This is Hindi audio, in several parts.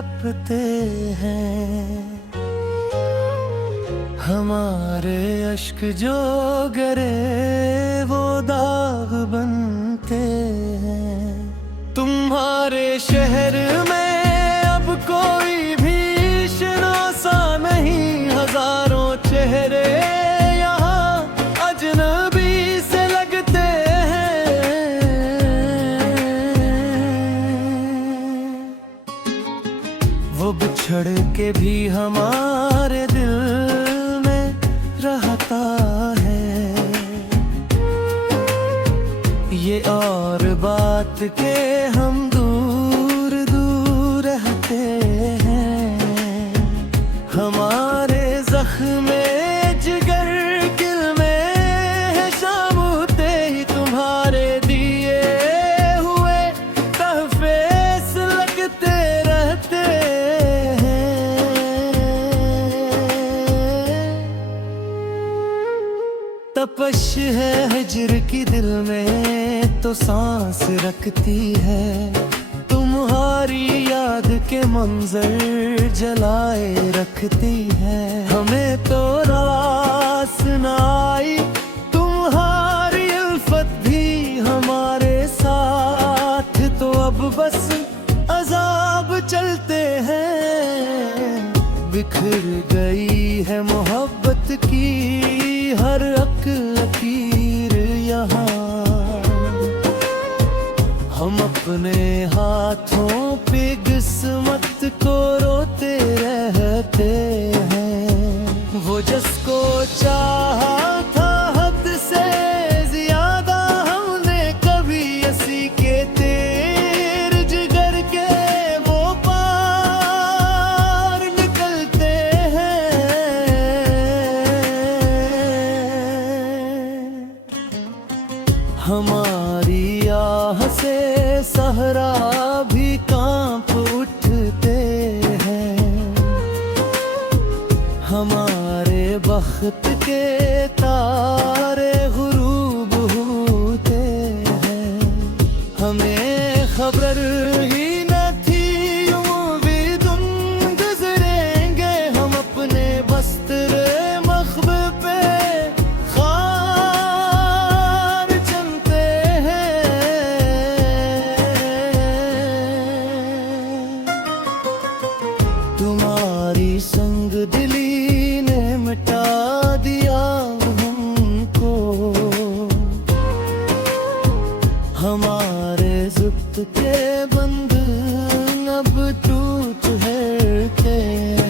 तड़पते हैं। हमारे अश्क जो गिरे वो दाग बनते हैं। तुम्हारे शहर में अब कोई भी शनासा नहीं, हजारों चेहरे यहाँ अजनबी से लगते हैं। वो बिछड़ के भी हमारे दिल में रहता है। ये और बात के हम दूर दूर रहते हैं। हमारे जख्म जिगर दिल में है, शाम होते ही तुम्हारे दिए हुए तहफे लगते रहते हैं। तपश है हिज्र की दिल में तो सांस रखती है। तुम्हारी याद के मंजर जलाए रखती है। हमें तो रास न आई तुम्हारी उल्फत भी हमारे साथ, तो अब बस अजाब चलते हैं। बिखर गई है मोहब्बत की हर लकीर यहाँ। हम अपने हाथों पे किस्मत को रोते रहते हैं। वो जिसको चाहा था हद से ज्यादा हमने कभी ऐसी के तेर जिगर के वो पार निकलते हैं। हमारी आह से सहरा भी कांप उठते हैं। हमारे बख्त के तारे गुरूब होते हैं। हमें खबर ही न थी यूं भी दिन गुजरेंगे। हम अपने बस्तर मखब पे तुम्हारी संग दिली ने मिटा दिया हमको। हमारे ज़ुब्त के बंधन अब टूट के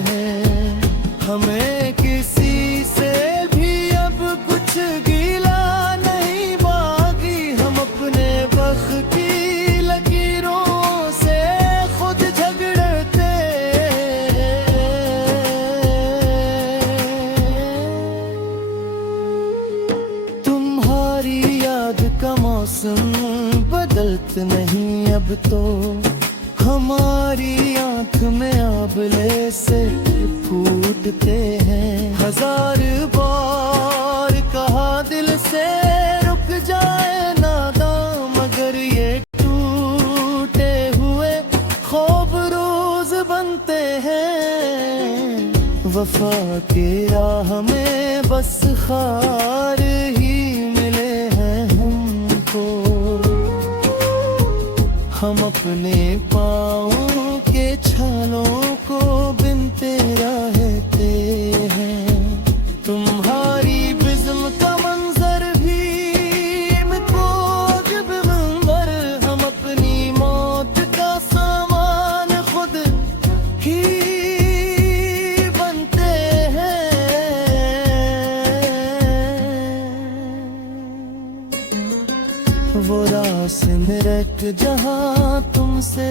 हैं। हमें किसी से भी अब कुछ गिला नहीं बाकी। हम अपने बख्त की लकीरों से खुद झगड़ते। तुम्हारी याद का मौसम बदलत नहीं अब तो। हमारी आंख में आबले से फूटते हैं। हजार बार कहा दिल से रुक जाए नादां, मगर ये टूटे हुए ख्वाब रोज बनते हैं। वफा के राह में बस खार ही मिले हैं हमको। हम अपने पाँव के छालों को बिनते रहते हैं। तुम्हारी बिज़्म का मंजर भी मुझको जब मंबर। हम अपनी मौत का सामान खुद ही बनते हैं। वो रास मेरे जहाँ तुमसे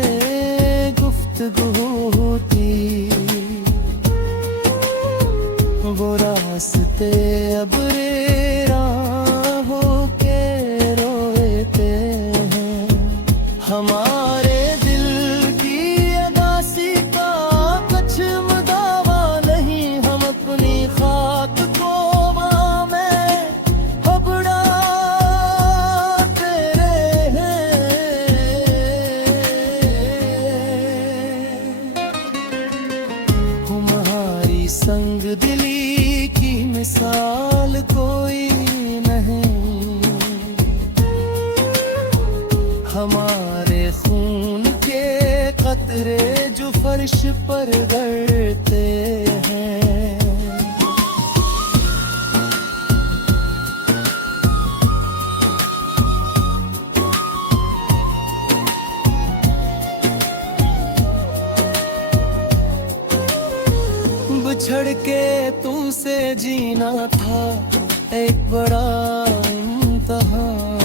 गुफ्तगू होती। वो रास्ते अब रेरा होके रोते हैं। हमारे दिल की अदासी का कुछ दावा नहीं। हम अपनी खाक को वहाँ में हबड़ा तेरे हैं। संग दिली की मिसाल कोई नहीं, हमारे खून के कतरे जो फर्श पर गिरते हैं। बिछड़ के तुमसे जीना था एक बड़ा इम्तिहान,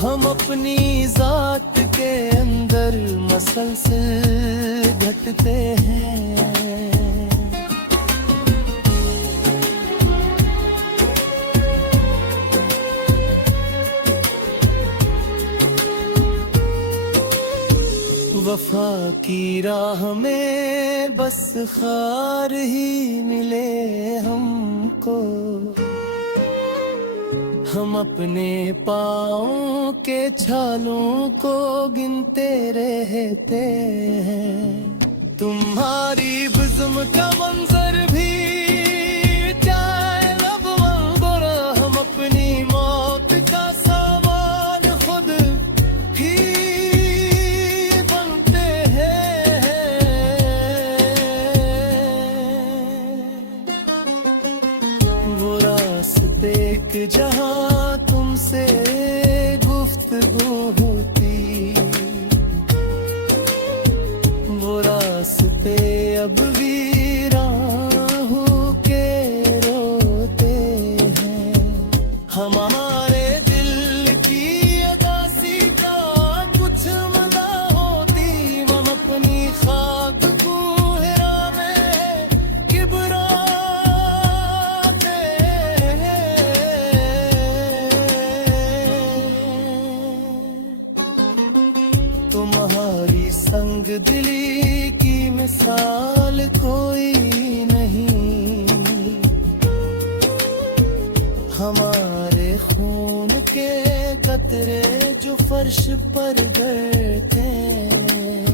हम अपनी जात के अंदर मसलसल घटते हैं। वफा की राह में बस खार ही मिले हमको, हम अपने पाँव के छालों को गिनते रहते हैं। तुम्हारी बिज़्म का मंजर भी चाहे लब मंजर, हम अपनी मौत का सामान खुद ही जहाँ तुमसे गुफ्तगू होती, वो रास्ते अब वीरान हो के रोते हैं। हमारे दिल की अदासी का कुछ मजा होती, हम अपनी खाक को हिरा में किबरा तुम्हारी संग दिली की मिसाल कोई नहीं, हमारे खून के कतरे जो फर्श पर गिरते हैं।